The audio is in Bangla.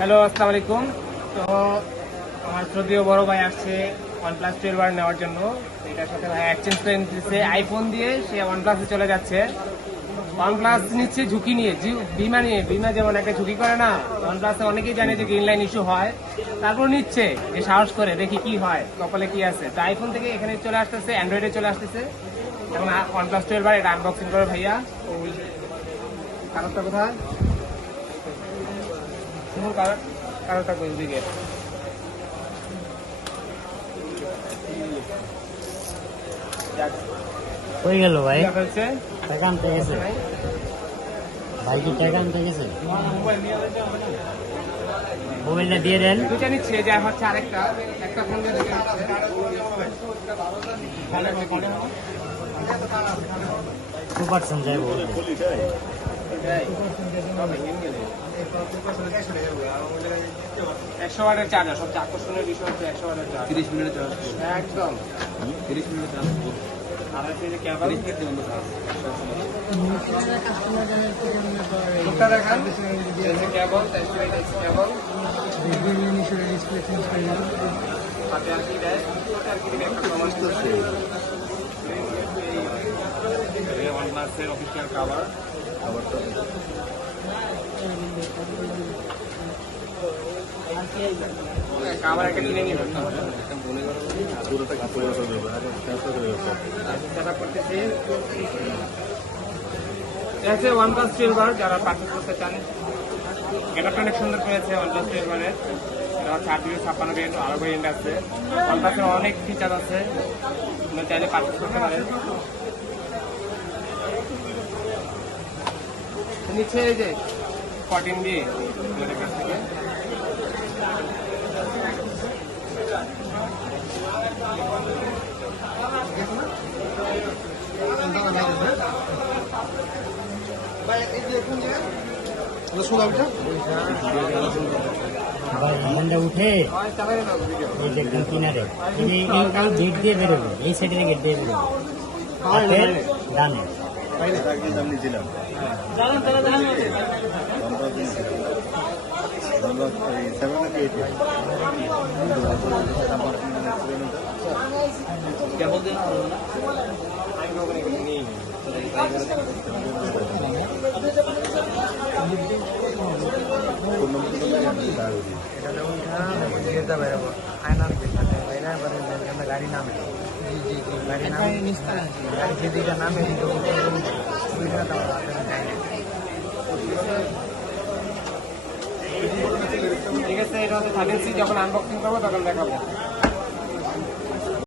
হ্যালো, আসসালামু আলাইকুম। তো আমার শ্রদ্ধেয় বড় ভাই আসছে OnePlus 12 নেওয়ার জন্য। এটার সাথে ভাই এক্সচেঞ্জ করে নিতেছে আইফোন দিয়ে, সে OnePlus চলে যাচ্ছে। OnePlus নিচ্ছে ঝুঁকি নিয়ে, বিমা নিয়ে। বিমা যেমন একটা ঝুঁকি করে না, OnePlus অনেকেই জানে যে গ্রিন লাইন ইস্যু হয়, তারপর নিচ্ছে যে সাহস করে দেখি কি হয়, কপালে কি আছে। তো আইফোন থেকে এখানে চলে আসতেছে, অ্যান্ড্রয়েডে চলে আসতেছে। এখন OnePlus 12 এটা আনবক্সিং করে ভাইয়া। ওই কাগজটা কোথায়? কারোটা কই দিকে হয়ে গেল ভাই, ফেলছে টাকা আনতে গেছে ভাই, কি টাকা আনতে গেছে? মোবাইলটা দিয়ে দেন। দুটা নিচ্ছে, যে হচ্ছে আরেকটা একটা ফোন দিয়ে দেখে টু পার্সেন্ট যাই বলতে। 100 ওয়াটের চার্জার। সবচেয়ে আকর্ষণীয় বিষয় হচ্ছে 100 ওয়াটের চার্জার। 30 মিনিটে চার্জ একদম 30 মিনিটে চার্জ আর হচ্ছে যে কেবল কেবল সাথে আর কি দেয়, আর কি একটা প্রমাণ করছে OnePlus-এর অফিসিয়াল কাভার। কাভার একটা কিনে নিয়ে পুরোটা কাপড়ে সেটা করতেছি। এটা হচ্ছে OnePlus 12 যারা পারচেস করতে চান। এটা অনেক সুন্দর করেছে OnePlus 12-এর। এটা হচ্ছে 856 ভেরিয়েন্ট, আরো ভেরিয়েন্ট আছে। OnePlus-এর অনেক ফিচার আছে, আপনি চাইলে পারচেস করতে পারেন। নিচে এই যে 14 দিয়ে ওদের কাছ থেকে উঠে এই যে কিনারে এই গেট দিয়ে বেরোবে, এই সাইডের গেট দিয়ে বেরোবে, ডানে। নিয়েছিলাম কেবল দিয়ে নিই। গাড়ি নামে গাড়ি যেদিকে নামে ঠিক আছে, এটা হচ্ছে 13C, যখন আনবক্সিং করবো তখন দেখাবো।